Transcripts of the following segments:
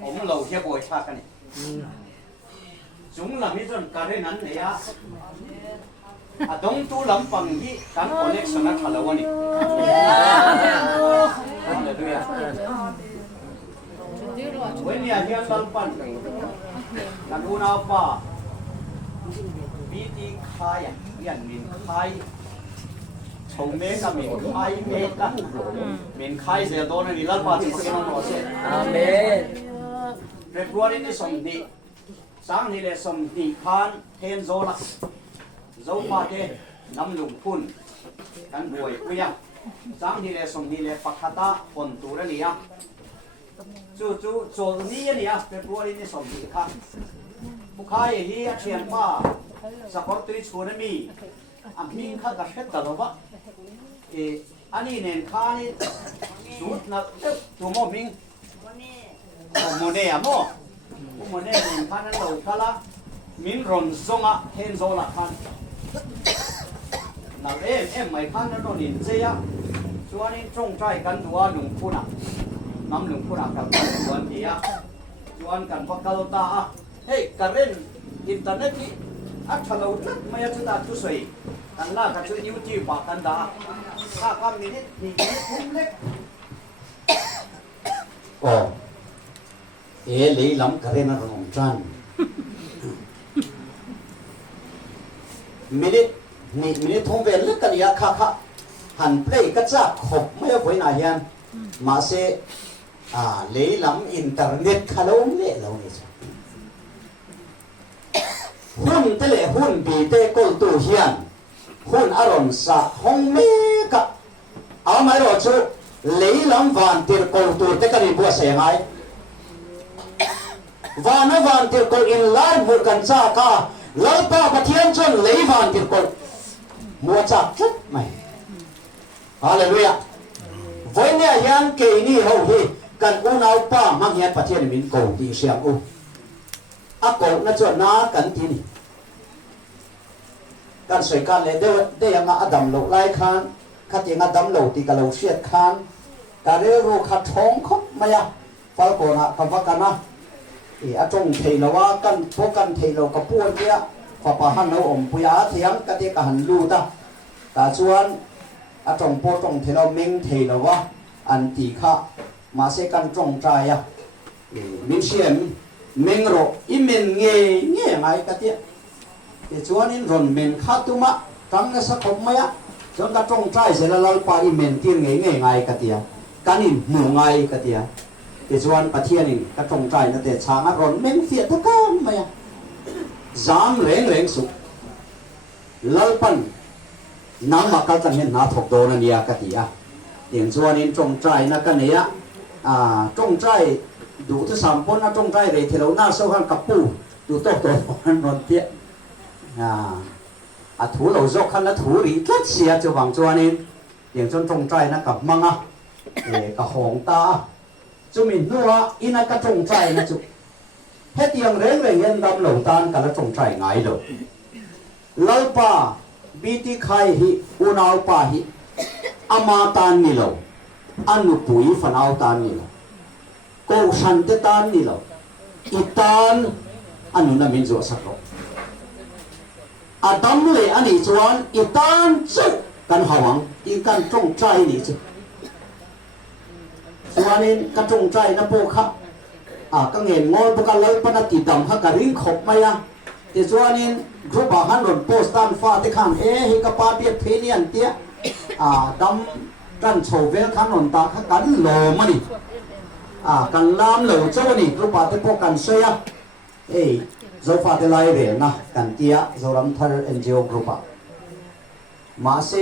ผมเราเทียบโอยชากันนี่จุงลำนี้จนการนั้นเนี่ยตรงตู้ลำปังที่การคอนเนคชั่นนั้นฮัลโหลนี่วันนี้เฮียลำปังนักดูนาป่าบีทีขายเฮียนมินขายชงเมกะมินขายเมกะมินขายเสียโดนนี่ลัลป่าที่พวกเราโน้ตเสียอาเมนเฟบรุรีนี่สมดีสังนี่เลยสมดีพานเทนโซล่าโซฟาเกน้ำลุงพุ่นกันบวยกุยะสังนี่เลยสมนี่เลยปักฮัตาคนตูระนี่ยจู่โจนี่เนี่ยเฟบรุรีนี่สมดีค่ะบุคคลที่เชียงป้าสปอร์ตริชวนมีมีข้ากระเช็ดตลอดวะอันนี้เนี่ยข้านี่สูตรนักเด็กตัวโมมิงโมเน่โมเน่เนี่ยข้านั้นเราข้าละมินรอนซงะเฮนโซละข้านักไม่ข้านั้นโดนอินเซียส่วนนี้จงใจกันตัวหนุ่มพูน่ะน้ำหนุ่มพูน่ะกับส่วนนี้ส่วนกันพักกาลตาเฮ้ยการเล่นอินเทอร์เน็ตนี่อัชเราลักไม่จะตัดทุสวยอันล่ากันช่วยยูทูบปากกันดาถ้าคำนี้นี่คุ้มเล็กโอ้เลยล้ำการเล่นอะไรของจันมินิทงเวลเล็กกันยาค่ะหันเพลย์ก็จะขบไม่เอาไว้นานยันมาเสเลยล้ำอินเทอร์เน็ตขลุ่มเล่เราเนี่ยหุ่นเตะหุ่นบีเตะกอลตูเฮียนหุ่นอารมณ์สะห้องเมกะเอาไม่รอดชูเลยลำวันเตะกอลตูเตะกันอีบัวเสียงไงวันเตะกอลอินไลน์บุกันจ้าค่ะไล่ป้าปะเทียนจนเลยวันเตะกอลมัวจับจุดไหมฮาเลลูยาวันนี้ยันเกนี่เขาฮีกันอุณเอาป้ามังยันปะเทียนมินโกดีเสียงอุอากงนั่นจวนน้ากันที่นี่การสวยการเลยได้ยังอดัมโลไล่ขันขัดยังอดัมโลตีกับโลเชียดขันการเรื่องขัดท้องคบมาyaฟังก่อนนะคำว่ากันนะอาจงเทลว่ากันพวกกันเทลกับพวกเนี้ยฝ่าป่าหันเราอมปุยาเทียงกันที่กันลูตาแต่ส่วนอาจงพวกจงเทลเมงเทลว่าอันตีข้ามาเสกันจงใจมิเชียนเมงโรอิเมนเงี้ยไงกันที่ชวนนี้รอนเมนข้าตุมะตั้งสักคนไหมอะจนกระจงใจเสร็จแล้วไปอิเมนที่ไงไงกันที่กันนี่หมู่ไงกันที่ชวนประเทศนี้กระจงใจนั่นแต่ช้างรอนเมนเสียทุกคนไหมอะจามเร่งสุดลัลปันน้ำมากันจะเห็นหน้าถกโดนนี่กันที่อย่างชวนนี้จงใจนักกันเนี่ยจงใจดูที่สามปนนะจงใจเลยที่เราหน้าเสาหันกับปูดูโต๊ะมันนอนเตี้ยถูเราโจกันแล้วถูรีก็เสียจะหวังจวนนี้อย่างจงใจนะกับมังกับหงตาจะมีนัวอินักจงใจนะจุเฮ็ดยังเร่งเย็นดำหลงตานกันแล้วจงใจไงเลยเล่าป่าบีติไข่หิอุณาวป่าหิอามาตานนี่เราอันนุปุยฝันเอาตานนี่เราโกชันเตตานนี่เราอิตานอันนู้นมินโจสักโลอาดัมเลยอันนี้จวนอิตานจุกันหวังอีกันจงใจนี่จุจวนนี้กันจงใจนะพวกข้าก็เงินงอพวกกันเลยปนติดำฮักการิงขบมายังแต่จวนนี้กรุ๊ปอาหารรถโพสตันฟ้าที่ข้างฮิกปาเปียเพเนียนเตี้ยดำกันโชเวลขันนนตาฮักกันโลมันนี่กันลามเหลวเจ้านี่กรุ๊ปที่พวกกันเสียโซฟาที่ไล่เรียนนะกันเตี้ยโซลัมทาร์เอ็นจีโอกรุ๊ปมาเส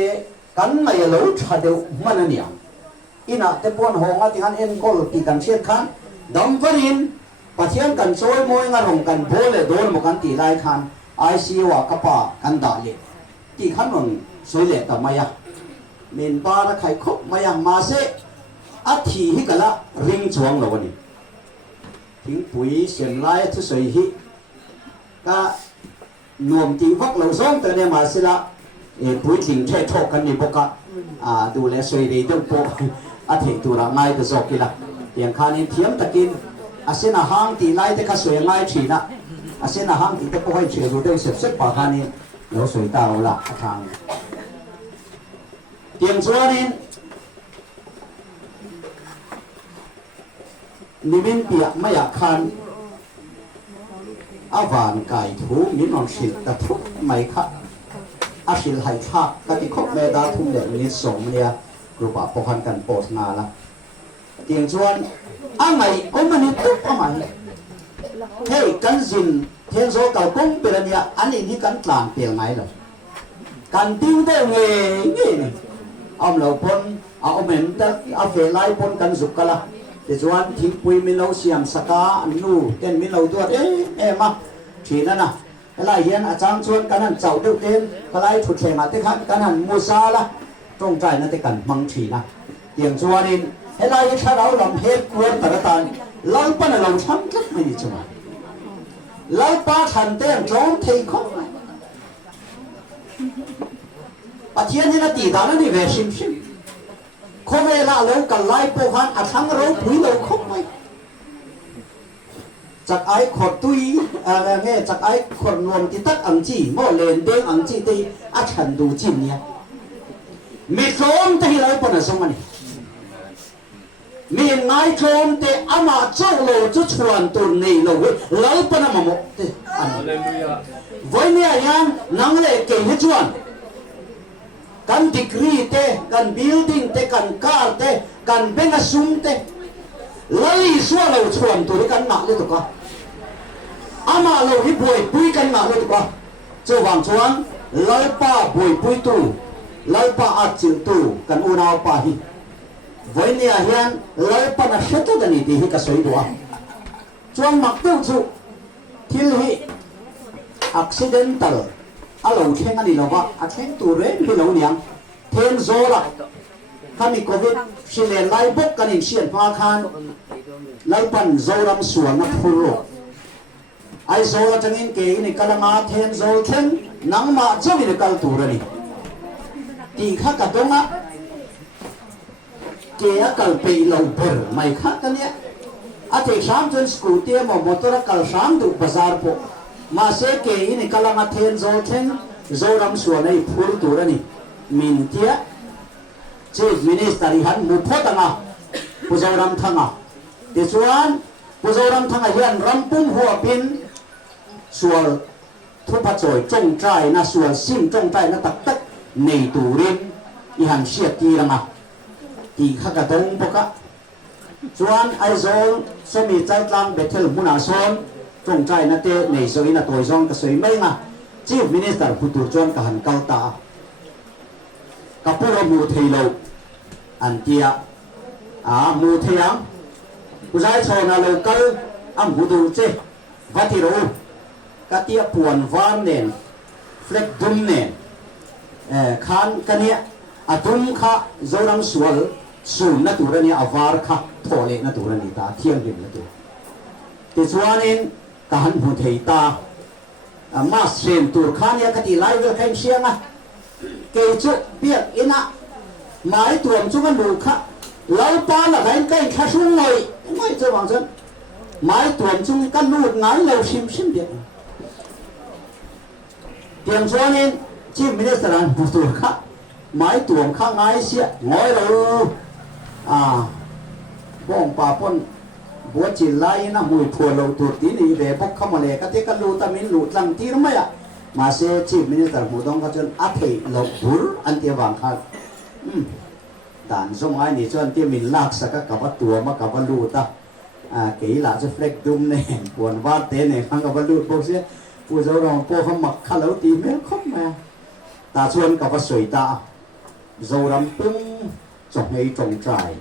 กันไม่เหลวชาเดียวมันเนี่ยอินะที่พวกหงอาที่หันเอ็นกอลที่กันเชียดขันดำฟันินปัจจัยกันช่วยมวยงานของกันโบเลโดนมุกันตีไล่ขันไอซีว่ากระป๋ากันด่าเละที่ขันนนสวยเละแต่ไม่ยะเมนปานะใครคบไม่ยังมาเสอาทิฮิกันละริงจวงเราวันนี้ทิ้งปุ๋ยเสียงไล่ทุสวยฮิก็นวมตีวักเราส่งแต่เนี่ยมาสิละปุ๋ยทิ้งใช้โชคกันนี่พวกดูแลสวยดีต้องพวกอาทิตย์ตัวละง่ายก็จบกี่ละอย่างข้านี้เทียมตะกิน asena hang ti lai te kha soi ngai thina asena hang ti te ko hai che ru de sep sep pa khani lo soi ta ro la thang tiang chuanin nimin pia maya khan avan kai thu min on sil ta thu mai kha asil hai kha ka ti khop me da thum le ni som lia rupa pokhan kan pot na la tiang chuan angai omani tu amai hey kan zin thiên số cầu cung pirania ani ni kan tlang pel ngai lo kan tiu de nge ni om lo pon a omen ta a fe lai pon kan zuk kala te chuan thing pui min lo siam saka nu ken min lo tuat ma thina na lai hian a chang chuan kan han chau deuh ten kalai thu thlenga te khan kan han musa la tong trai na te kan mang thina tiang chuanin helai tha rau lam he kuan taratan lau pa na lo tham tlak mai ni chuma lau pa than te jong thei khop a thian ni na ti da na ni ve sim sim khome la lo kal lai po han a thang ro pui lo khop mai chak ai khot tui nghe chak ai khot nuam ti tak ang chi mo len deng ang chi te a chan du chin nia mi som te hi lai pa na song ani mi ngai chom te ama chau lo chu chuan tur nei lo lo pa na mo te hallelujah voi ne yan nang le ke he chuan kan degree te kan building te kan car te kan benga sum te lai suwa lo chuan tur kan na le to ka ama lo hi boi pui kan na le to ka chu wang chuan lai pa boi pui tu lai pa a chil tu kan unau pa hi với nia hian lai pa na heta da ni ti hi ka soi do chuan mak teu chu thil hi accidental alo theng ani lova a theng tu re hi lo niang then zola kami covid sile lai bok kan in sian pa khan lai pan zoram suan na phuro ai zola tangin ke ni kalama then zol then nangma chawi ni kal tu rani ti kha ka donga kia kal pe lo per mai kha ka nia a te sham chen scooty mo motor kal sham du bazar po ma se ke ini kalama then zol then zoram suanai phur tu rani min tia chief minister han mu photanga puzoram thanga te chuan puzoram thanga hian rampum huwa pin sual thu pa choi chong trai na sual sim chong trai na tak tak nei tu rin i han sia ti ranga ti kha ka dong boka chuan ai zol so mi chai tlang bethel muna son chong trai na te nei so ina toy zong ka soi mai nga chief minister putur chuan ka han kal ta kapuro mu theilo antia mu theyang uzai chona lo kal am hudu che vatiro katia puan van nen flek dum nen khan kania adum kha zoram sual sun na turani avar kha thole na turani ta thiang rim na tu ti chuanin ka han hu thei ta ma sen tur khania kati lai wel khaim sianga ke chu biak ina mai tuam chu kan lu kha lau pa la gain kai kha sung ngoi chu wang chen mai tuam chu kan lu ngai lo sim sim biak tiang chuanin chief minister an hu tur kha mai tuam kha ngai sia ngoi lo bong pa pon bua chi lai na mui phua lo tur ti ni ve bok khamale ka te ka lu ta min lu tlang tir ma ya ma se chief minister mu dong ka chen a thei lo bur an te wang kha dan zong ai ni chuan te min lak sa ka ba tua ma ka ba lu ta ke la che flek dum ne puan wa te ne khang ka ba lu po se pu zo rong po kham mak kha lo ti me khop ma ta chuan ka ba soi ta zo ram pum chong hei chong trai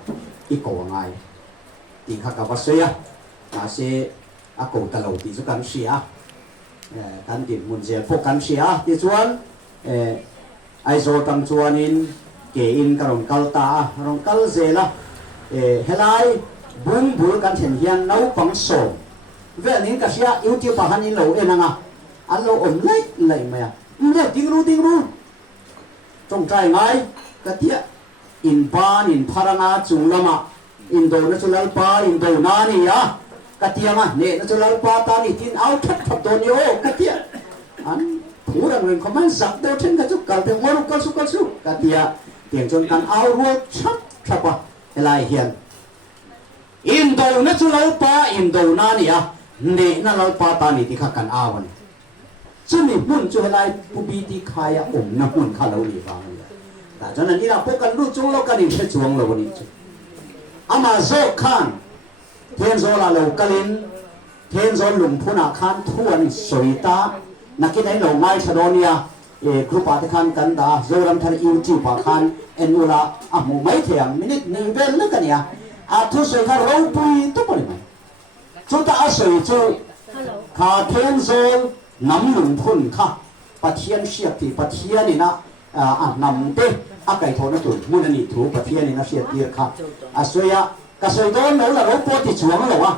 i ko ngai ti kha ka ba soi ma se a ko ta lo ti chu kan sia kan tin mun je po kan sia ti chuan ai zo tam chuanin ke in ka rong kal ta rong kal zela helai bung bur kan then hian nau pang so velin ka sia youtube pa hanin lo enanga an lo om lai ma le ding ru trong trai ngai ka tia in ban in pharanga chung lama in do na chulal pa in do na ni ya กะเตียงอ่ะเนี่ยนั่นจะเราปาตานี่ทินเอาทัดทับตัวนี้โอ้กะเตียอันผู้รังเริงเขาไม่สักเดียวถึงกันจุกกันเพียงมรุกกันสุกันสุกะเตียเตียงจนกันเอารัวชับชับว่าอะไรเฮียนอินโดนั่นจะเราปาอินโดนั่นเนี่ยเนี่ยนั่นเราปาตานี่ที่ข้ากันอาวันซึ่งนี่มุ่นจะอะไรผู้บีที่ขายอ่ะน้ำมุ่นข้าเราดีฟังเลยแต่ฉะนั้นนี่เราพวกกันรู้จุงเรากันนี่ใช่จวงเราวันนี้จุอามาโซขันเทียนโซลาโลกลินเทียนโซลุงพุนาขันทวนสวยตานักกินให้เราง่ายชโดเนียครูปาติขันกันดาโซรัมทันอิวจิปาขันเอ็นอุลาอ่ะมูไม่เทียงมินินิเวลเลยกันเนี่ยอาทุสวยข้าเราปุยตุ๊บเลยไหมจุดตาสวยจุดข้าเทียนโซน้ำลุงพุนข้าปะเทียนเสียบที่ปะเทียนนี่นะนำเตะอาไก่ทอดนั่นตุ่นมุนนี่ถูปะเทียนนี่นะเสียบเตียข้าสวยอะกสวยโดนเราละเราปวดที่ช่วงเราวะ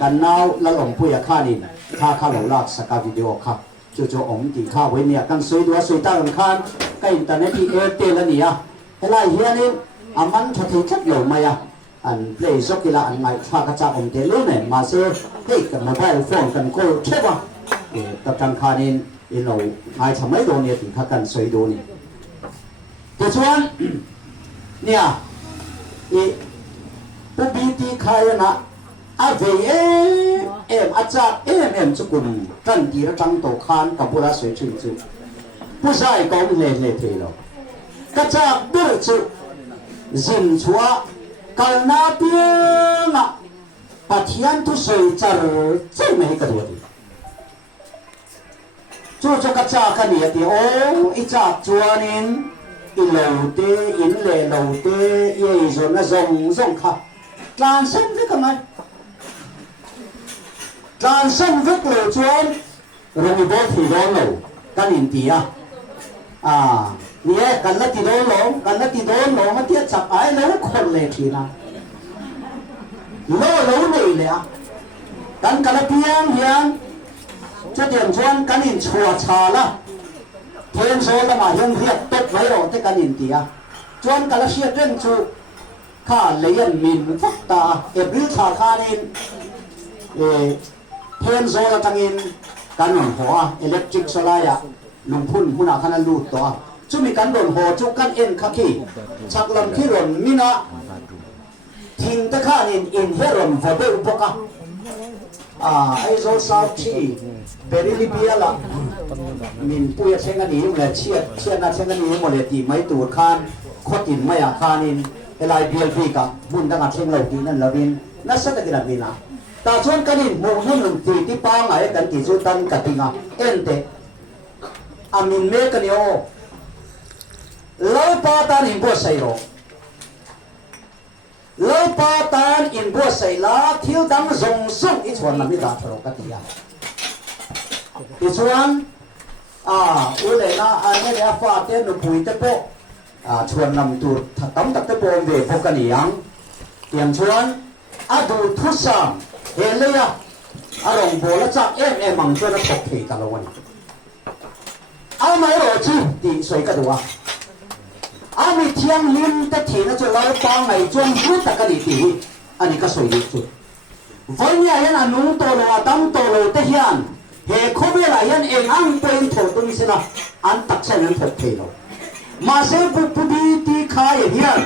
กันนาวละหลงปุยข้านี่ข้าเราลากสกาวิดีโอข้าจู่ๆอมตีข้าไว้เนี่ยกันสวยตัวสวยตาของข้าใกล้อินเทอร์เน็ตที่เตละเนี่ยเฮลัยเฮียนี่มันชัดที่ชัดอยู่ไหมอ่ะอันเพลย์สกิลอันไหนข้ากระจาอมเตลุ่นเนี่ยมาเซ่เพลย์กันมาได้โฟนกันก็เชื่อว่ากับทางข้านี่เราไงทำไมโดนเนี่ยตีข้ากันสวยโดนเนี่ยแต่ส่วนเนี่ยผู้บีตีใครนะอาเวอาจารย์จุกุมกันตีระจังโตคานกับบุราสวยชื่นชื่นผู้ชายก็ไม่เล่เทหรอกก็จะบิดจุจินชัวกันนาเปียงปะเทียนทุสวยจร์ใจไม่กระโดดจู่ๆก็จะกันเนี่ยที่โอ้อีจับจวนนินอิเลวเตอินเลเลวเตเยี่ยจนน่ะส่งค่ะกลางเส้นวิกมันกลางเส้นวิกเลยจวนเรามีบทที่โดนเรากันอินเดียเนี่ยกันละที่โดนเรากันละที่โดนเรามันเทียบจับไอ้เราคนเลยทีนะเราเลยอ่ะกันละเพียงจะเตรียมชวนกันอินชัวชาละเทียนโซละมาเฮียงเรียกตบไว้เราที่กันอินเดียชวนกันละเชียร์เรื่องจูข้าเลียนมินฟักตาริชาข้านินเทียนโซละจังอินกันหนุนหัวอิเล็กทริกโซลายะลุงพุ่นมุนาขันลูดตัวจุมีกันหนุนหัวจุกันเอ็นข้าขี้ชักลำขี้หล่นมินะทิ้งตะข้านินอินเฮรอนฟอเดอุปกะไอโซซาวชีเบริลิเบียละมินปุยเชงนี้เลยเชียน่าเชงนี้หมดเลยตีไม่ตูดคานขดินไม่อาคานินเอลายเบียลฟีกับบุญดังอาเชงเหล่านี้นั่นละวินนั่นสักกินอะไรนะแต่ส่วนกันนี่มูนุ่นตีที่ปังไอ้กันที่สุดตันกันติงอ่ะเอ็นเตอามินเมกันโยเล่าปาตานิบัวไซโรเล่าปาตานอินบัวไซลาทิวดังซงซุงอีชวนนั่นไม่ได้ทะเลาะกันที่อ่ะอีชวนอุเลนะอันนี้เนี่ยฟ้าเต้นปุยเตโปชวนนำตัวตั้มตักเตโปเวพกันยังเตรียมชวนดูทุสามเฮเลยอ่ะอารมณ์โบราณจากมังชวนตกเหตลอดวันไม่รู้จีตีสวยกันดูมีเทียมลิมแต่ทีนั้นจะเราปังไงจนรู้ตะกันดีอันนี้ก็สวยดีสุดวันนี้ยันนุ่งโตโลตั้งโตโลเทียนเฮคุเวลายันเองอังเป็นถอดตรงนี้สินะอันตักใช้ยันถอดเทโลมาเสพปุบีตีขายเฮียน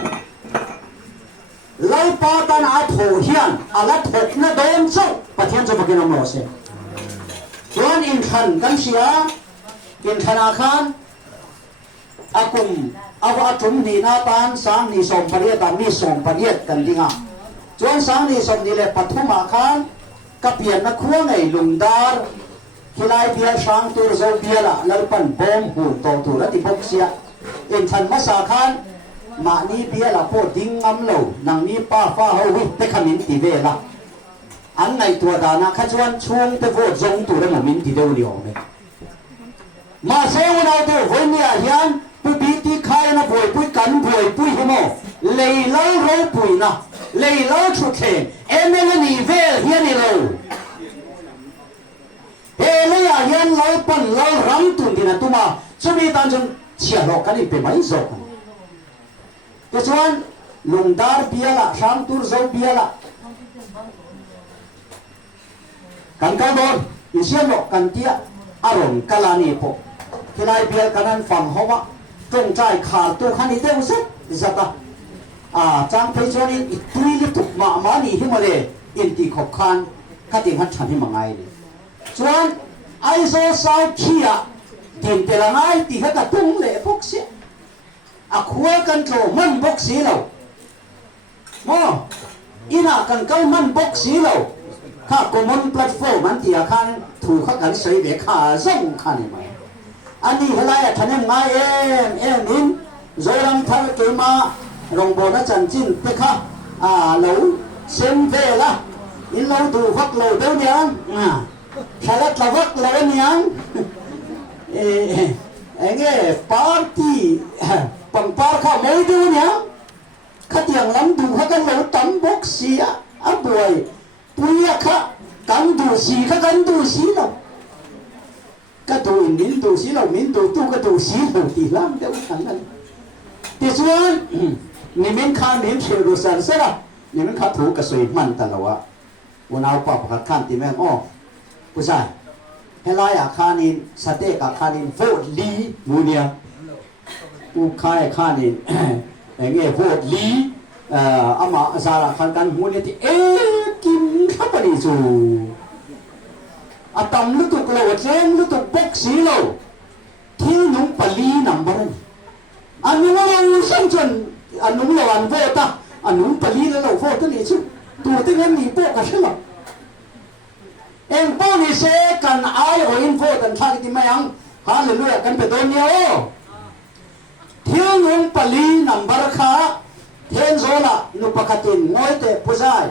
เราปาตันอาโถเฮียนอะไรถอดนั่นโดนส่งปะเทียนจะมากินน้ำร้อนเสียจวนอินทันกันเสียอินธนาคารอากุมอาว่าจุมนีนาตานสังนิสมปริยตามีสมปริยกันดิงอ่ะจวนสังนิสมนี่แหละปัทุมาคารกับเปียนนักขัวไงลุงดาร์ฮิไลเบียช้างตัวโซเบียละแล้วปันบอมหูโตตัวละติบกเสียอินทันมาสาคารมานีเบียละโพดิ้งงำเหลวนังนี้ป้าฟ้าเฮวิเตขมินติเวละอันในตัวดานะขจวนช่วงเตโวจงตัวละมินติเดวเดียวเนี่ยมาเซวนาตัววันนี้ยันปุบีตีขายนะป่วยปุยกันป่วยปุยหิมะเลยเล่าเราปุยนะเลยเล่าชุดเทเอเมลนีเวลเฮียนี่เราเฮเลยยันเราปั่นเรารำตุนดีนะตัวมาช่วยตานจนเชี่ยหลอกกันนี่เป็นไม่จบแต่ส่วนลุงดาร์เบียละช้างตูร์โซเบียละ กันก้าวโดนอิเชียนหลอกกันเตี้ยอารมณ์กาลานีพกที่ไรเบียกันนั้นฟังเขาว่าจงใจขาดตัวขันอีเต้าเสร็จดิสัตว์จางไปจนอีตุยลิตุกมานี่ที่มาเลยอินตีขบคันข้าติงหันฉันที่มังไงเลยส่วนไอโซซาวเคียเดินเตลังไงตีข้ากระตุ้งเลยพกเสียขวากันโจมันบกสีเราโม่อีน่ากันเก้ามันบกสีเราข้าก็มันแพลตฟอร์มมันตีอาคารถูกข้ากันใส่เบคาส่งขันไหมอันนี้อะไรท่านยังไงนินโจรังทาร์เกมาลงบนจันจินเปค่ะเราเซมเวล่ะอินเราดูฟักเราเดียวยังชาลัดเราฟักเรายังเงี้ยปาร์ตี้ปังปาร์ข้าไม่ดูเนี่ยข้าเตียงลำดูข้ากันเราตั้มบกสีบวยปุยข้ากันดูสีข้ากันดูสีเราก็ดูมินดูสีเรามินดูตู้ก็ดูสีเราตีลำเดียวกันนั่นที่ส่วนนี่มินข้ามินเชื่อรู้สันเสร็จละนี่มินข้าถูกกระสุนมันตลอดวันเอาปอบขัดขันตีแม่อ้อผู้ชายให้ไล่อาคานินสเต็กอาคานินโฟดลีมูเนียกูค่ายอาคานินเงี้ยโฟดลีอามาซาราคันกันมูเนียที่กินข้าวปนิจูอาตำลุตุกโลเจนลุตุกบกสีโลที่นุ่งปลีนัมบารันอันนู้นเราสังจนอันนู้นเราอันโฟตาอันนู้นปลีแล้วเราโฟตัวนี้ชุตัวที่งั้นมีโปกันใช่ไหมเอ็งป้อนเสกันไอโออินโฟกันท่าที่ไม่ยังฮาเลลูยากันไปโดนเนี้ยเที่ยวนุ่งปลีนัมบาร์คาเทนโซล่านุปกตินงอยเตะผู้ชาย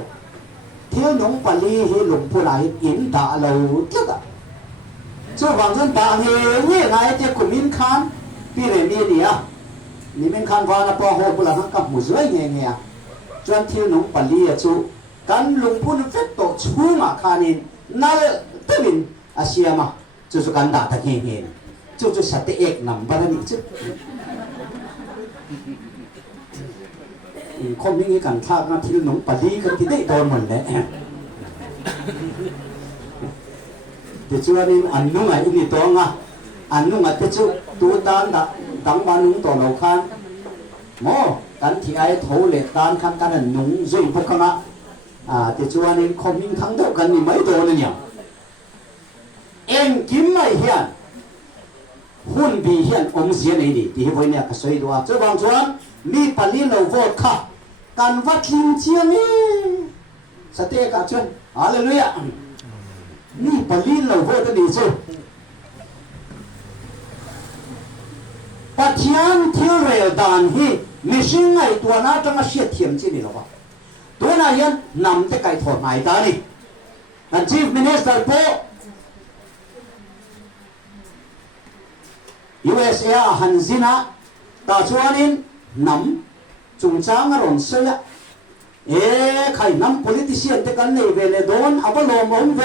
เที่ยวนุ่งปลีให้หลวงผู้ใหญ่อินด่าเราเจ้าช่วยฟังจนด่าเฮียไงเจ้าคุณมินคานพี่เรมีเดียนี่มินคานว่านะพอโหบุหรี่ทั้งกับมุสลิมเงี้ยจนเที่ยวนุ่งปลีจูกันหลวงผู้นั้นเฟตโตชูมาคานินนั่นเต็มินอาเซียมาจู่ๆกันด่าตะเกียงจู่ๆสัตย์เอกนำบารมีจุคมนี้กันท่ากันที่หนุ่มปลีกันที่ได้โดนหมดเลยแต่จู่นี้อันนุ่งอินี่ตัวงะอันนุ่งแต่จู่ตัวตานดังบานุ่งตัวเราคันโมกันที่ไอ้โถเล็ดตานคันกันนุ่งจุยพวกกันแต่จู่นี้คมนี้ทั้งเดียวกันนี่ไม่โดนเนี่ยเอ็งกินไม่เหี้ยนหุ่นบีเหี้ยนอมเสียในนี่ที่วันนี้ก็สวยด้วยจู่บางส่วนมีปลีเราโวดค่ะกันวัดลิงเชียงนี่สเต็กอาจารย์ฮาเลลูยานี่ปลีเราโวดนี่จู่ปัจจัยที่เรียดานฮีไม่ใช่ไงตัวน่าจะมาเสียเทียมจีนี่หรอวะตัวน่ายันนำแต่ไก่ถอดไม้ตานี่กัน Chief Minister โปUSA หันซินะตาชวนินนำจุงจางอารมณ์เสียใครนำ politician เตกันเลยเวลโดนอับลมองเว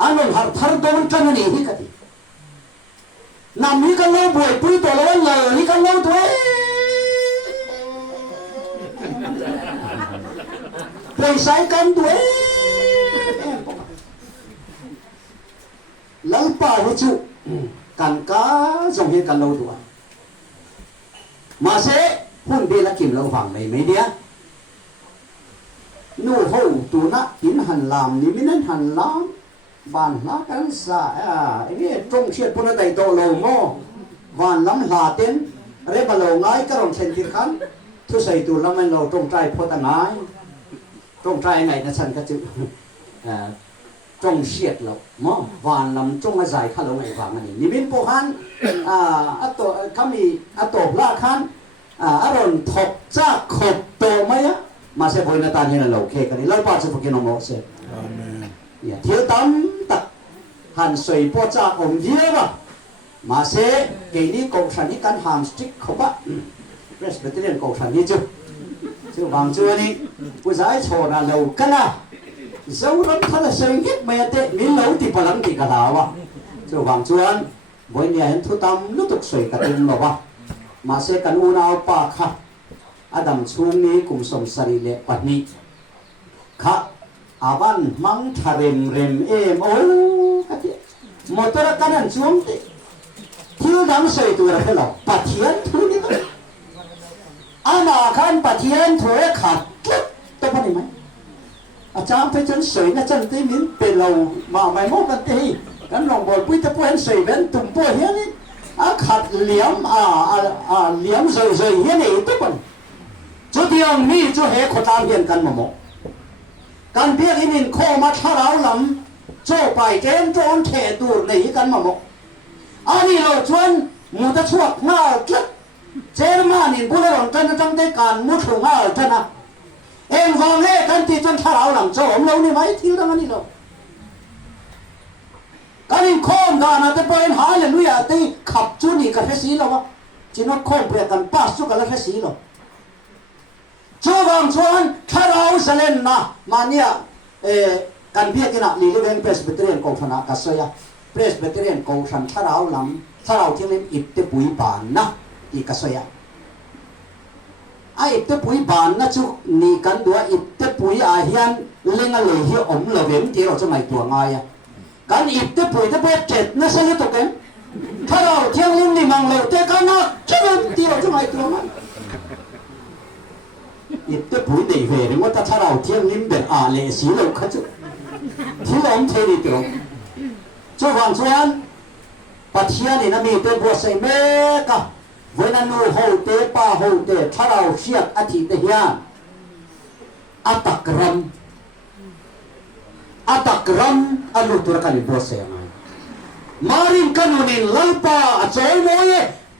อันนั้นหาทาร์โดนกันนี่ฮิกันนำฮิกันเล่าบ่อยปุ้ยตัวละวันเลยฮิกันเล่าตัวเปลี่ยนสายกันตัวลังป่าหัวจุกันก้าส่งให้กันเราตัวมาเสหุ่นเบลกิมเราฟังไม่เดียนู่นหูตัวน่ะหินหันลามนี่ไม่นั่นหันลามบานลากันสาไอ้เนี่ยจงเชียดพนักไต่โตโลโม่บานล้ำลาเต้นเรียบโลง่ายก็รองเช่นที่ขันทุใส่ตัวแล้วมันเราจงใจพอตนายจงใจไงนะฉันก็จะจงเชียดเราหม้อวานลำจงอาศัยข้าเราไงฟังมันนี่บินโปหันอัตโตเขามีอัตโตลาคันอารมณ์ถกจ้าขบโตไหมอะมาเสพอยนาตาเนี่ยเราเคกันนี่เราป้าจะพูดกันน้องโมเสสเนี่ยเที่ยวตั้มตักหันสวยพ่อจ้าอมเยี่ยมมาเสเกนี่กองฉันนี่กันหามสติ๊กเขาปะเรสเบตเรียนกองฉันนี่จู่บางจู่นี่ผู้ชายโชว์น่ะเรากันนะZauran khala sengit mayate min lo ti palang ti kalawa chu wang chuan boinia hen thutam lutuk soi katin lo wa ma se kan una pa kha adam chung ni kum som sari le patni kha อาวันมังทะเรมเรมเอมโอ้กันเดียมอเตอร์กันนั่นช่วงเตที่ดังใส่ตัวเราเราปะเทียนทุนนี่ก็อาณาคันปะเทียนถอยขาดกิ๊บตัวพันนี่ไหมอาจารย์ไปจนสวยนะจันที่มิ้นเป็นเรามาไม่มองกันที่กันลองบอกปุ้ยตะปุ้ยสวยเป็นตุ่มปุ้ยเฮียนี่ขัดเหลี่ยมเหลี่ยมสวยๆเฮียนี่ตัวพันจุดเดียวมีจุดเหตุขดตามเฮียนกันมาหมดการเพียงอินินโคมาทาราลำโจ้ไปเกมโจนเทตูหนีกันมาหมดอันนี้เราชวนมุตะชวกง่าเก็บเจรมานินผู้เล่นจันจังได้การมุดง่าจันนะเอ็งฟังเล่กันที่จนทาราลำโจ้เรานี่ไหมที่เราอันนี้เราการอินโคมดานะแต่พอเอ็นหายเลยนุ้ยตีขับจุนี่กับเฟสีเราวะจีนว่าโคมเปรียกันป้าสุกันแล้วเฟสีเราช่วงชวนถ้าเราเสลนนะมาเนี่ยกันเพียกินะลีเลเวนเพรสเบเตเรียนกองชนะกัสยาเพรสเบเตเรียนกองชันถ้าเราลำถ้าเราที่เล่นอิบเตปุยบานนะอีกัสยาไออิบเตปุยบานนะจุนี่กันตัวอิบเตปุยอาเฮียนเล่นอะไรเฮียอมเลเวนที่เราจะไม่ตัวง่ายกันอิบเตปุยเตปุยเจ็ดนะเสลิตุกันถ้าเราเที่ยงลิ้นนี่มังเลวเตกันนะจะเป็นที่เราจะไม่ตัวง่ายอิบเตปุยเดย์เวรว่าถ้าเราเที่ยงลิ้นเป็นอาเลสีเราขัดจุที่เราเทดิตัวช่วงชวนปัจเจียนี่นะมีเตบัวใส่เมกะเวนันูโฮเตปาโฮเตถ้าเราเชียกอธิเทียนอัตกรัมอนุตุรกันบัวใส่ไงมารินกันุนินลัลปาอเจโมเย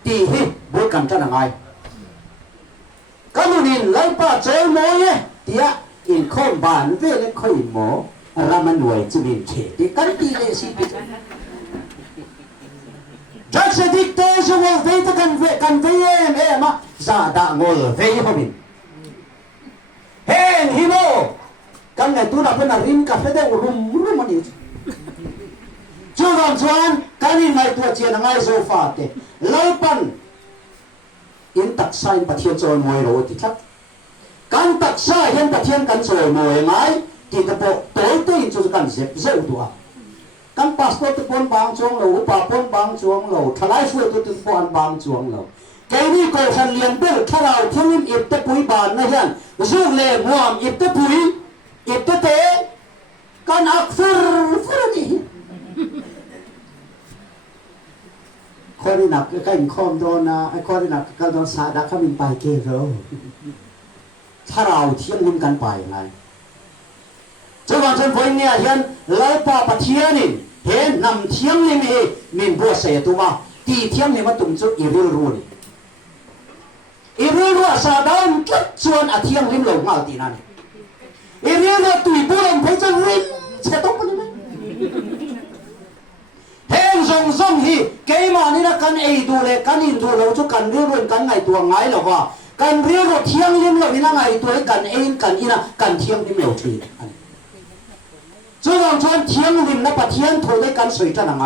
ตีฮิบุกันจะนังไงkanunin lalpa cel moye tia in khom ban ve le khoi mo ramanoi chumin che ti kan ti le si ti jak se dik te so mo ve ta kan ve ma za da ngol ve ho min hen hi mo kan ne tu na pe na rim ka fe de rum ani chu ram chuan kanin mai tu che na ngai so fa te lalpan in tak sa in pathian choi moi ro ti thak kan tak sa hian pathian kan choi moi ngai ti te po tol te in chu kan zep zeu tu a kan passport te pon bang chuang lo pa pon bang chuang lo thalai fu tu pon bang chuang lo ke ni ko han lian bel tharau thingin ip te pui ban na hian zu le muam ip te pui ip te kan ak fur niคนที่หนักก็ใกล้คอมโดนนะไอ้คนที่หนักก็โดนสาดักเขาเป็นไปเกย์เราถ้าเราเที่ยงลิ้มกันไปไงจังหวะจนวันนี้เห็นแล้วพอปะเทียนี่เห็นนำเที่ยงลิ้มเองมีบัวเสียตัวมาตีเที่ยงนี่มาตุ่มจุดอีริลรูนี่อีริลรูสาดานจุดชวนอาเที่ยงลิ้มหลงมาตีนั่นอีริลรูตุยบุญเพื่อจะลิ้มเสียต้องไปไหมเฮงซงฮีเกมานี่นะกันไอดูเลยกันอินดูเราจุกันเรื่องกันไงตัวไงหรอวะกันเรื่องเที่ยงลิ้มเรานี่นะไงตัวกันเองกันอีนะกันเที่ยงลิ้มเราทีจุดชวนเที่ยงลิ้มนะปะเที่ยงถอยได้กันสวยจะนังไง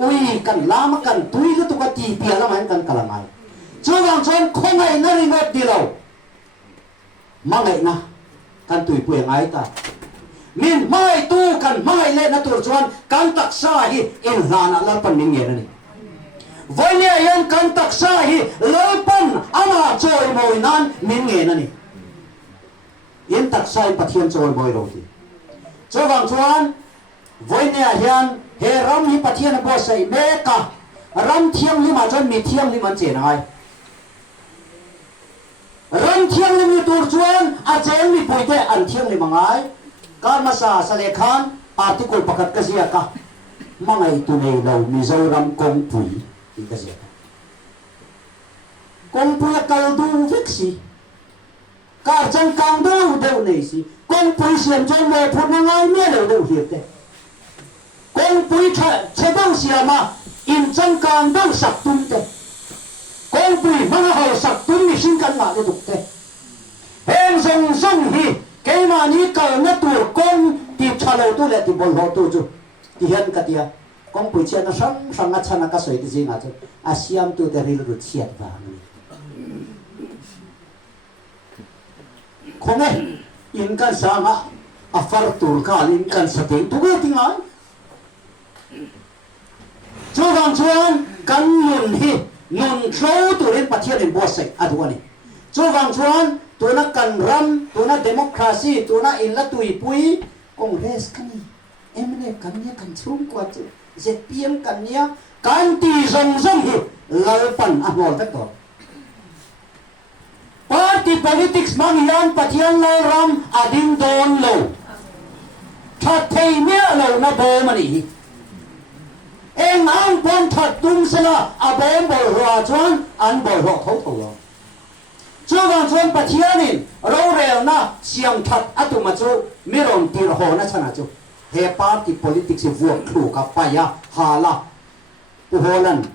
อุ้ยกันลามกันตุยก็ตุกตีเปียละมันกันกะละไงจุดชวนคงไงนั่นรีบดีเรามาไงนะกันตุยป่วยไงตามินไม่ตู้กันไม่เล่นนะตัวชวนกันตักซาฮีอินลานะลัลปันมิงเงี้ยนี่วันนี้ยังกันตักซาฮีลัลปันอาณาโจยมวยนั้นมิงเงี้ยนี่ยังตักซาฮีปะเทียนโจยมวยเราทีเจ้าบางชวนวันนี้ยังเฮรัมฮีปะเทียนบัวใส่เมการัมเทียงลิมาจนมีเทียงลิมันเจนไงรัมเทียงลิมีตัวชวนอาเจนมีปุยเตอันเทียงลิมังไงการมาสาสเลขันอาร์ติคุลประกาศกษียกะมังไอตุเนเรามิโซรัมกงปุยที่กษียกะกงปุยกัลดูฟิกซีการจังกังดูเดวเนซีกงปุยเสียงจนเมย์พูดง่ายเมื่อเราเดวเหียดเตกงปุยเชดงเสียมาอินจังกังดูสักตุนเตกงปุยมันเอาสักตุนมิชิงกันมาเดดุเตเฮงซงฮีเกมานี้เกิดนัตัวกงตีชาโลตัวเล็ตีบอลโลตัวจูที่เห็นกันที่กงปุยเชียนสังกัดชนะก็สวยที่จริงอ่ะจูอาเซียมตัวเดริลรุดเชียดบ้างคงเองอินกันสังอ่ะ a far tur kha in kan sateng tu ga tingai chu wang chuan kan nun hi nun tlo turin pathian in bosek aduani chu wang chuan tuna kan ram tuna democracy tuna in la tui pui congress kan emne kan nia kan chung kwa chu zpm kan nia kan ti zong zong hi lalpan amol tak to party politics mang yan pathian lo ram adin don lo that thei mia lo na bo mani eng ang pon that tung sala abem bol ro chuan an bol ro thau thau lo chu wang chuan pathianin ro rel na siam that atuma chu miron tir ho na chana chu he party politics e vuak thlu ka paya hala u holan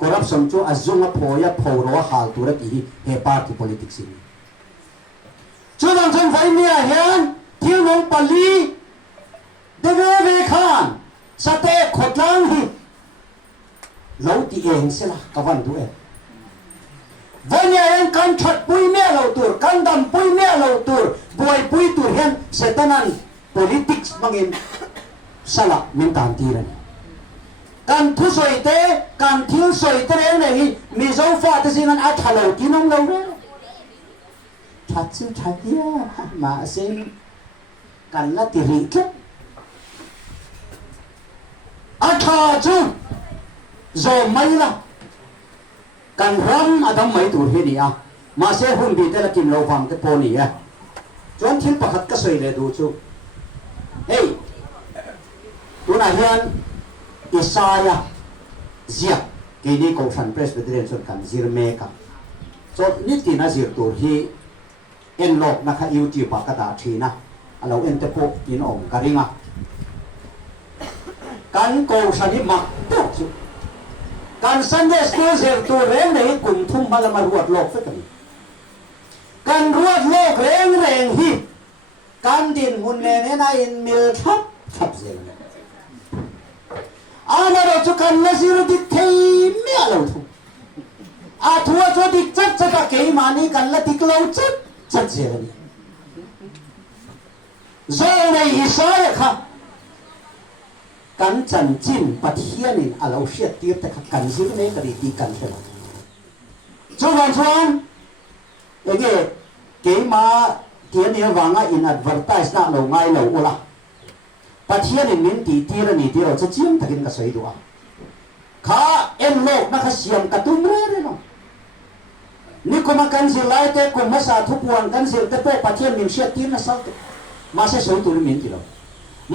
corruption chu azunga phoya phoro hal tura ti he party politics ni chu wang chuan vai mia hian thil nong pali de ve khan sate khotlang hi lo ti eng sela kawan du e vanya yang kan that pui me lo tur kan dam pui me lo tur boy pui tur hen setanan politics mangin sala min tan tiran kan thu soi te kan thil soi te reng ne hi mi zo fa te sinan a thalo tinong lo re that chu thatia ma sen kan la ti ri ke a tha chu zo mai la kan ram adam mai tur he ni a ma se hun bi te la kim lo phang te po ni a chuan thil pakhat ka soi le du chu hey tuna hian Isaiah zia ke ni ko san presbyterian son kan zir me ka so ni ti na zir tur hi en lok na kha youtube ka ta thina alo en te po in ong ka ringa kan ko san hi mak to chu kan Sunday school zir tur reng nei kum thum bala ma ruat lok fe kan ruat lok reng reng hi kan din hun ne na in mil thap thap zel ana ro chu kan na zir di thei me alo thu a thua cho di chat chat ka ke mani kan la tik lo chat chat zel ni zo nei Isaiah kha kan chan chin pathianin alo hriat tir te kha kan zir nei ka ri ti kan thela chu wan chuan ege ke ma tian ni wanga in advertise na lo ngai lo ola pathianin min ti tira ni tiro cha chiam takin ka soi duwa kha en lok na kha siam ka tum re re no ni ko ma kan zir lai te ko ma sa thu puan kan zir te pe pathian min hriat tir na sal te ma se soi tu min ti lo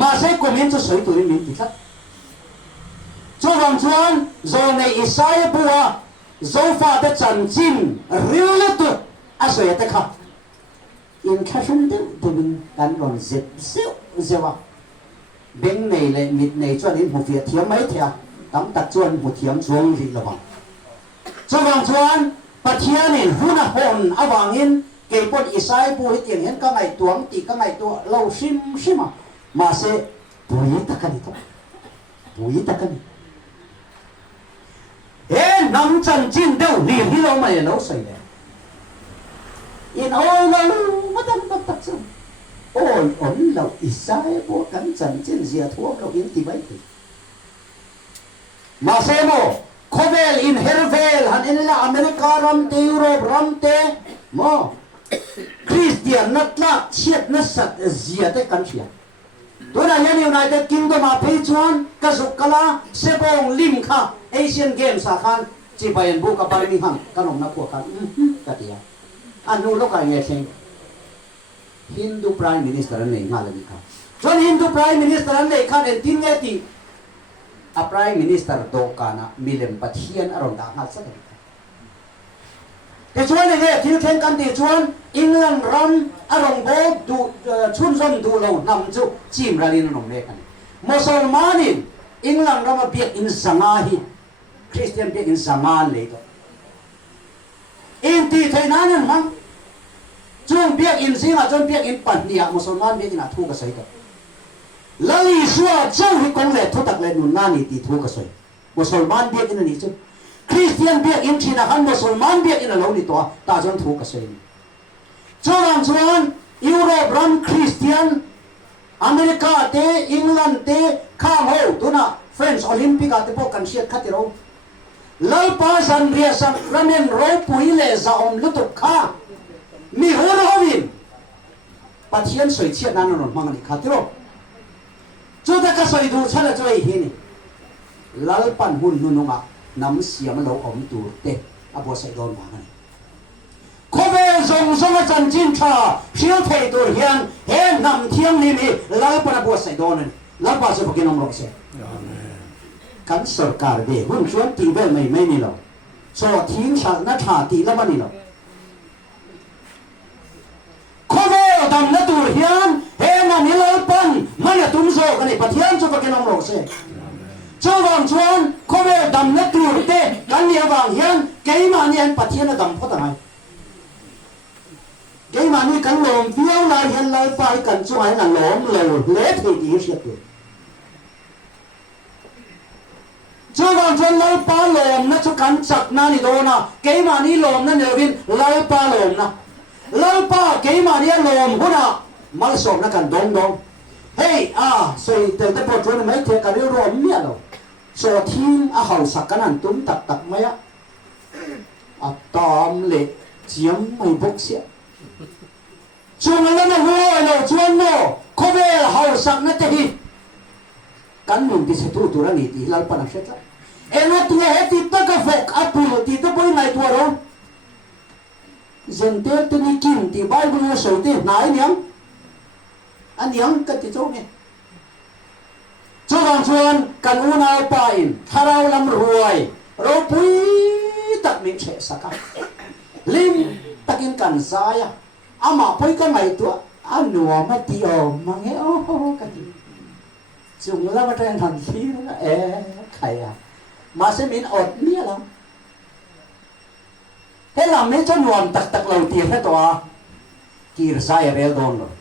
ma se ko min chu soi tu min ti thlat chu wang chuan zo nei Isaiah bua zo fa te chan chin ril tu a soi te kha in kha shun de tu min kan ron zet seu zewa beng nei le mit nei chuan in hu fia thiam mai thia tam tak chuan hu thiam chuang ri lawang chu wang chuan pathianin huna hon awangin ke pot Isaiah bu hi tiang hen ka ngai tuang ti ka ngai tu lo sim sima ma se pui takani to pui takani e nam chan chin deu ni hi lo mai lo sai le in all lo matam tak chu all on lo Isaiah bo kan chan chin zia thuak lo in ti bai ti ma se mo khovel in hervel han in la America ram te Europe ram te mo Christian natla chiat na sat zia te kan chia tuna yan United Kingdom a phei chuan ka zuk kala sebong lim kha Asian Games a khan chi bayan bu ka Birmingham kanom na ko khan ka tia anu lo ka nge theng Hindu Prime Minister an nei ngal ni kha chuan Hindu Prime Minister an nei khan en tin nge ti a Prime Minister do kana milem pathian aron da ngal sa te chuan ne thil khen kan ti chuan England ram arong bo du chun zom du lo nam chu chim ralin nom le kan Musulmanin England ram a biak in sanga hi Christian biak in sanga le to in ti thainan an mang chung biak in singa chon biak in pan nia Musulman biak in a thu ka sai to lali suwa chau hi kong le thu tak le nun na ni ti thu ka sai Musulman biak in ani chu Christian biak in China han Musulman biak in a lo ni to ta chon thu ka sai chuan Europe ram Christian อเมริกาเตอังกฤษเตข้างหูตัวน่ะเฟรนช์โอลิมปิกเตพวกกันเชียร์ขัดที่เราลาวปาสันเรียสันระเมนเราปุยเลซาอมลุตุข้ามีหัวเราวินปัจเจียนสวยเชียร์นั่นนนมังนี่ขัดที่เราจุดที่ก็สวยดูฉันจะช่วยเห็นลาวปันหุ่นนุ่งอ่ะน้ำเสียมันเราอมตัวเตะอาบัวใส่โดนมาไงขบส่งจันจินชาเชี่ยวเทตัวเฮียนเห็นนำเที่ยงนี้มีลาวปันอาบัวใส่โดนนี่ลาวปันจะพกินน้ำร้อนเสียกันสกัดเดีหุ่นชวนตีเบลไม่นี่หรอกสอดทิ้งฉันนัชาตีแล้วมันนี่หรอกขบดำนัตัวเฮียนเห็นนำนี่ลาวปันมันจะตุ้มโซกันนี่ปะเทียนจะพกินน้ำร้อนเสียเจ้าวังชวนขบดำนัตัวเตกันเนี่ยวางเฮียนเกี่ยมันเนี่ยปะเทียนดำพอทำไมเกี่ยมันนี่กันหลงเบี้ยวลายเห็นลายไปกันช่วยนั่นหลงเลยเละทีดีเสียเลยเจ้าวังชวนลายปลาหลงนะชุกันจักนั่นนี่โดนะเกี่ยมันนี่หลงนั่นเดี๋ยววินลายปลาหลงนะลายปลาเกี่ยมันนี่หลงหัวน่ะมาสอบนักกันดงเฮ้ยสวยแต่พอชวนไม่เทกันเรื่องรวมเนี่ยหรอกสอดทิ้งเขาสักกันนั่นตุ้มตักไหมตอมเละเจียมไม่บกเสียชวนแล้วนะวัวเราชวนโน่เขาเวลเขาสักนั่นจะดีกันนุ่งที่สุดตัวนี้ที่เราปนักเสร็จแล้วนั่นตัวเหตุที่ตะกฟกอัปุที่ตะบอยไม่ตัวเราเจนเตอร์ตัวนี้กินที่บ้านกูเนี่ยสวยที่ไหนเนี่ยอันยังกันที่โจ้เนี่ยชวนกันอุณาไปถ้าเราลำรวยเราปุยตักมีเฉสกัดลิมตักินกันสายอามาปุยกันไม่ตัวอันหนัวมาตีออกมาเงี้ยโอ้โหกันจุงแล้วมาเทนทันทีแล้วใครมาเสมินอดเนี่ยเราเฮ้ยลำนี้จนวันตักเราตีแค่ตัวกีร์ไซเรลโดนเลย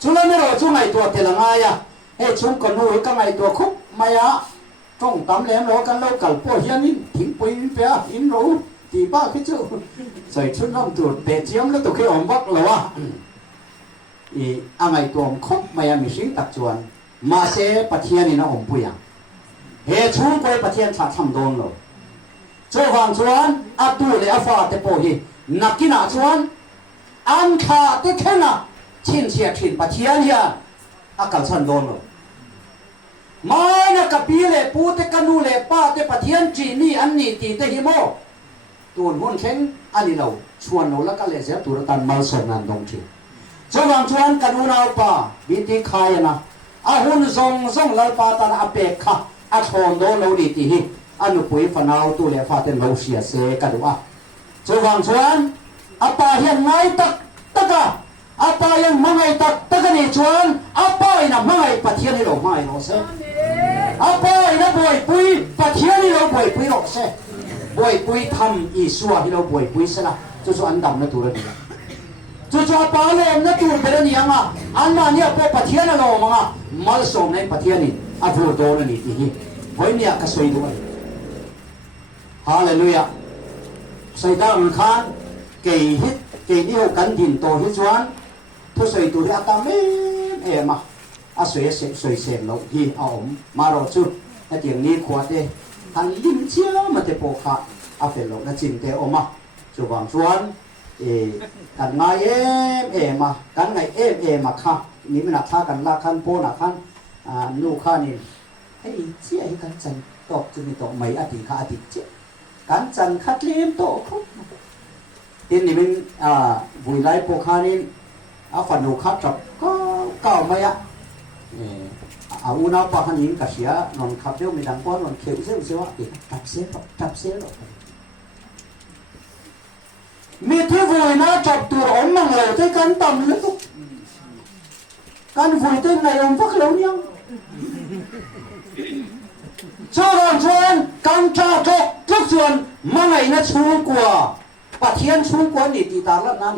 ชุลไม่รู้ชุไงตัวเทลังไงชุนคนหูก็ไงตัวคุกมายะต้องตำแหลมเรากันเรากัลพวกเฮียนี่ทิ้งปุยเปียหินรู้ตีบ้าคิดจู่ใส่ชุดน้ำตัวเตะเจียมแล้วตัวขี้อ่อมวักเลยวะไงตัวคุกมายะมีสิ่งตักจวนมาเสปะเทียนี่นะอมปุยชุนไปปะเทียนฉาทำโดนเลยเจ้าฟังชวนตูเลยฟ้าเตปฮีนักกินชวนอันขาเตแค่น่ะชินเชียชินปะเทียนเฮียกัลชันโดนเลยมาเนี่ยกับปีเล่ปูเตกันดูเล่ป้าเตปะเทียนจีนี่อันนี้ตีเตหิโมตัวหุ่นเข่งอันนี้เราชวนเราแล้วก็เลยเสียตัวตันมาสนันตรงที่เจ้าวังชวนกันดูเราป้าบิติขายนะหุ่นส่งเราป้าตันอเปกค่ะชนโดนเราดีตีหิอันนุปุยฟันเอาตัวเล่ฟ้าเต็มเราเสียเสกันดูเจ้าวังชวนป้าเห็นไงตักapa yang mangai tak takani chuan apa ina mangai pathian ni lo mai lo se apa ina boi pui pathian ni lo boi pui lo se boi pui tham i suwa hi lo boi pui se la chu an dam na tu ra ni chu apa lo na tu be ni anga an ma ni apa pathian lo manga mal som nei pathian ni a vu do ni ti hi boi ni ka soi du hallelujah sai da un khan ke hit ke ni ho kan din to hi chuanทุกสิ่งตัวนี้ตามมาสวยเสียงเราที่เอามาเราชุดแต่เดี๋ยวนี้ขวดเองทันลิ้มเชี่ยวมันจะโปกขาเป็นเราและจริงแต่ออกมาจุบางส่วนกันไงมากันไงมาค่ะนี่มันท่ากันลาคันโพนักคันนู่ข้านี่ไอ้เชี่ยกันจันตกจะมีตกไม่อดีตข้าอดีตเชี่ยกันจันคัดเลี้ยมโตครบทีนี้มันบุญไล่โปกขานี่ฝันดูคัดจับก็เก่าไหมอุณาปะหันยิงกับเสียนอนขับเร็วไม่ดังก้อนนอนเขียวเสียวจับเสียหรอกมีที่ฝุ่นนะจับตัวอมมังเลยที่กันต่ำเลยทุกกันฝุ่นที่ไหนอมพักเหล่านี้ชวนกันชาจกทุกส่วนมังไงนะชูกว่าปะเทียนชูกว่านี่ตีตาละนั่น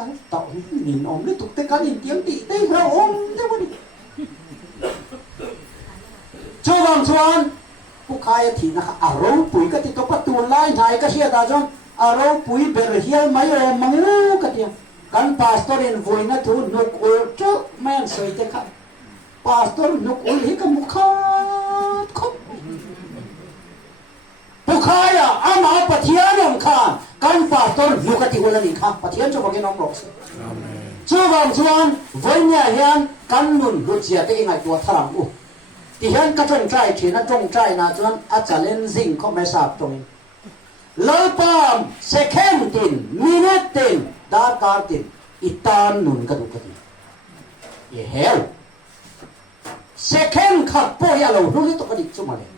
กันต่อนี่อมนี่ถูกแต่กันเตียงตีเต้เราอมได้บ่ดิชวนผู้ขายที่นะคะเราปุ๋ยก็ติดตัวประตูไล่ไทยก็เชียร์ตาจงเราปุ๋ยเบลเฮียไม่อมมังลูกกันเดียว กันพาสตอร์อินวุยนัทุนุกอุลเจ้าแม่สวยเด็กครับพาสตอร์นุกอุลฮิกมุขดคบผู้ขายอามาปะเทียนองข้ากันพาสตอร์นุกติอุลนี่ข้าปะเทียนจะบอกให้น้องบอกสิช่วงช่วงวันนี้เฮียนกันนุนรู้เสียได้ยังไงตัวทรังอุที่เฮียนก็จงใจที่นั่นจงใจนะจนอาจารย์เล่นซิงเขาไม่ทราบตรงนี้แล้วปามเซคันตินมินิตินดาร์การตินอิตานนุนกระดูกกระดิเย่เฮลเซคันขัดโปยาเรารู้ที่ตกกระดิกชุ่มมาเลย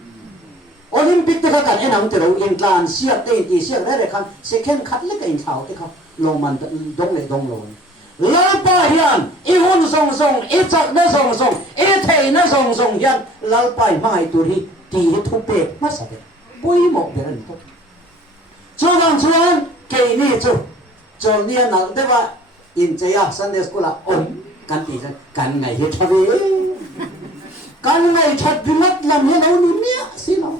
โอลิมปิกที่เขากันเอ็นเอาแต่เราอินกลานเสียเตตีเสียได้เลยครับเซคันขัดเล็กอินเท้าที่เขาลงมันดงเลยดงลงแล้วป้าเฮียนอีหุ่นส่งอีจักนั่งส่งอีเทยนั่งส่งเฮียนแล้วไปไม่ตัวที่ตีทุบเปกมาสักปุยหมกเดินทุกช่วงเกนี่จูเนี่ยนะได้ว่าอินเจียสันเดสกุลาอมกันตีกันไงเฮทับกันไงชัดดิมัดลำเฮียนเอานี่เนี่ยสิน้อง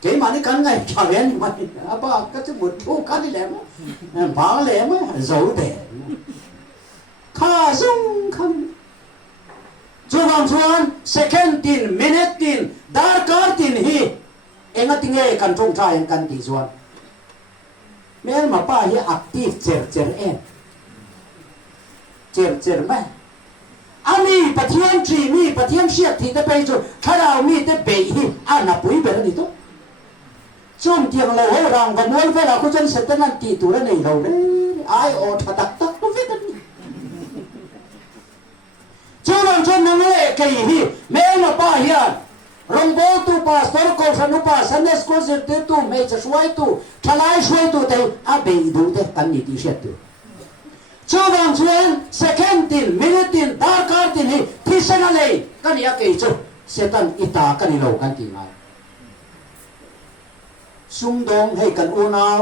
เกมันนี่กันไงชาวเห็นมันอ่ะป้าก็จะหมดทุกกันนี่แหละมั้งบ้าเลยมั้งโจเดข้าส่งคำช่วงsecond tin minute tin dar kar tin hi enga tinge kan thong tha yang kan ti chuan mel ma pa hi active cher en cher mai ami pathian tri mi pathian siat thi te pe chu tharau mi te be hi ana pui be ni to chum tiang lo ho rang va mol ve la ko chen se tan ti tu ra nei lo de ai o tha tak tak to ve tan chum nang le kai hi mel ma pa hian rongbo tu pastor ko sanu pa sunday school se te tu me cha swai tu thalai swai tu te a be du te kan ni ti shet tu chuan second tin minute tin dar kar tin hi thisanale kan ya ke chu setan ita kan lo kan ti ngai sung dong hei kan unau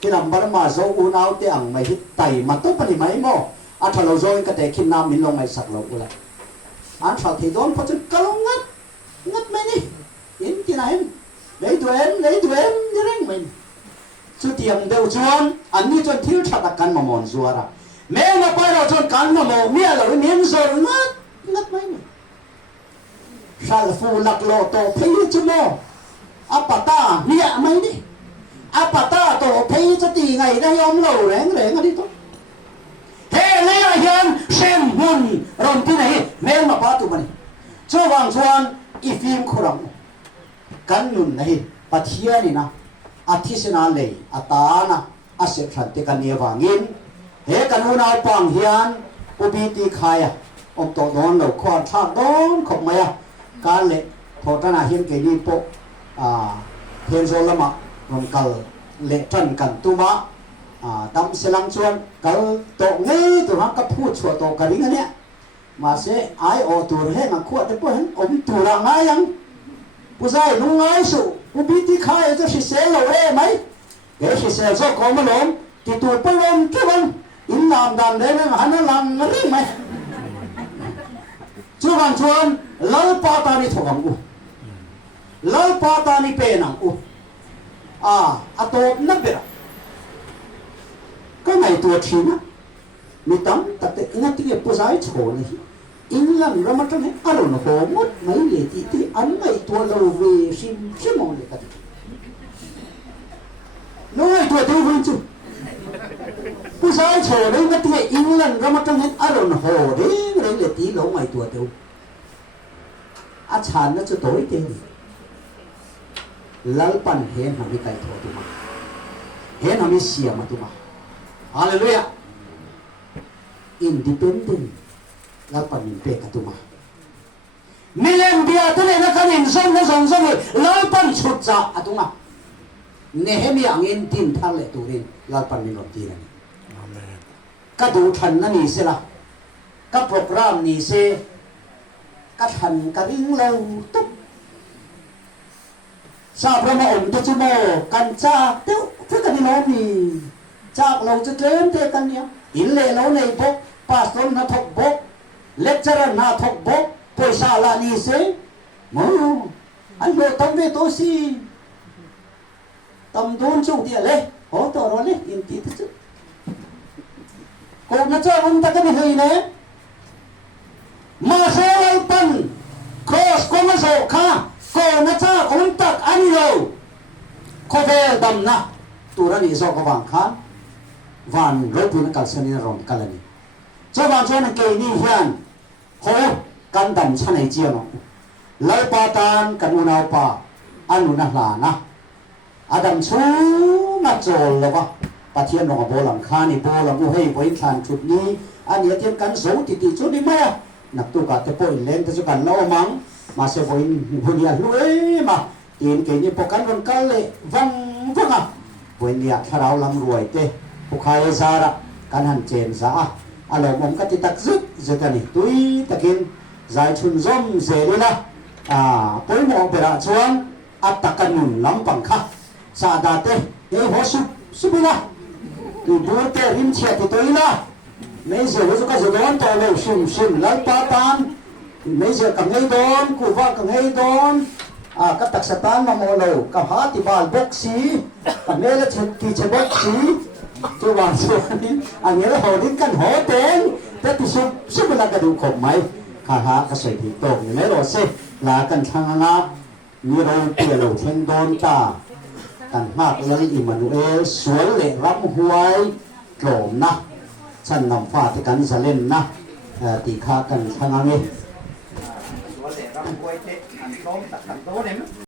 ki lambar ma zo unau te ang mai hi tai ma to pani mai mo a thalo zo ka te khin nam min long mai sak lo ula an thal thì đón phát chân kalong ngắt mấy đi in cái này lấy tụi em như thế mình chú tiền đều chọn anh như chọn thiếu chặt đặc căn mà mòn rùa ra mẹ mà quay đầu chọn căn mà mòn mía rồi miếng rồi ngắt mấy mình sao phù lạc lộ tổ thấy chứ mò apata mía mấy đi apata tổ thấy cho tì ngày đây ông lầu rén ngay đi thôi thế lấy ra hiện xem hồn rồi cái này mẹ mà bắt tụi mình cho vàng chuan i phim khurang kan nun này bắt hiền này na athisena lei atana ase khan te kan ye wangin he kan una pang hian ubiti khaya om to don lo khwa tha don khop maya ka le thotana hian ke ni po phen zo lama rom kal le tan kan tuma tam selang chuan kal to nge to ha ka phu chho to ka ring ania ma se ai o tur he na khwa te po hen om tura nga yang puzai nu ngai su ubiti khai to si se lo e mai ke si se zo ko ma lom ti tu pa lom ke ban in nam dan le na han lam ring mai chuan lau pa ta ni thogam u lau pa ta ni pe nang u atop na bera cái này tuổi chín á, mình tắm tập thể ngay cái việc giải chổ này, in lần ra mắt trong này, ở nó hồ mất mấy người thì ăn ngày tuổi lâu về xin mong để tập, nói tuổi tiêu vinh chứ, giải chổ đấy ngay cái in lần ra mắt trong này, ở nó hồ đấy là tí lâu ngày tuổi tiêu, chán nó cho tối tiêu, lal pan hen hàm cái thổ tụi mà, hen hàm cái xìa mà tụi mà. Hallelujah. Independent. Lapan min pe katuma. Milen dia tele na kanin song na song lapan chutsa atuma. Nehemia angin tin thale turin lapan min roti na. Amen. Ka du than na ni sela. Ka program ni se ka than ka ring lâu tuk. Sa brama om tu chumo kan cha teu phe ka ni lo ni chak lâu cho trơn thế căn nhá in lệ lâu này bốc pastor na thọc bốc lecturer na thọc bốc poisa la ni se mo anh lo tâm về tôi si tâm đôn chung địa lệ โอ้ตัวเราเลยอินที่สุดกูน่าจะอุ่นตะกันให้เนี่ยมาเซลตันครอสกูมาโซข้ากูน่าจะอุ่นตักอันนี้เราเขาเวลดำนะตัวนี้โซกวางข้าวันรถปุ่นกัลเซนิรอนกัลนี่เจ้าวันเจ้าหน้าเกนี่เฮียนโหกันดำชั้นไหนเจียวน้องไล่ปาตานกันอุณาปาอันอุณาหลานะอาดัมชูนัดโจลเลยวะปะเทียนลงกับโบลังคานี่โบลังอุเฮยบริษัทชุดนี้อันนี้เทียนกันสูติติชุดนี้ไหมนักตุกะเตปอยเล่นแต่สุกันเล่ามังมาเซฟอินบุญยาลุยมาตีนเกนี่ปกันวันกันเลยวังอ่ะบุญยาถ้าเราลำรวยเตผู้ขายซาระกันหันเจนซาอะไรมองกันติตักซึกันนี่ตุยตะกินใจชุนซอมเสรีละปุยมองไปละชวนอัตตะกันนุนลำปังค่ะซาดาเตเฮ้หัวสุบิละดูดูเตริมเชียติตัวอีละไม่เสียว่าจะก็จะโดนตัวเลยชิมแล้วปาตานไม่เสียกับไงโดนกูว่ากับไงโดนก็ตักสตานมาโมโลกับหาติบาลบกสีกับเมลที่เชบกสีตัววันส่วนนี้อันนี้เราดิ้นกันหัวเต็งแต่ที่สุบิละกระดูกขมไหมข้าหาก็ใส่ผิดตรงไม่รอเสียลากันทางนะมีเราเปลี่ยนเราเช่นโดนตากันมากเลยอิมานูเอลสวยเลยรับหวยโกรมนะฉันนำฟ้าที่กันจะเล่นนะตีขากันทางนี้สวยเลยรับหวยเตะอันโตตัดอันโตเนี่ย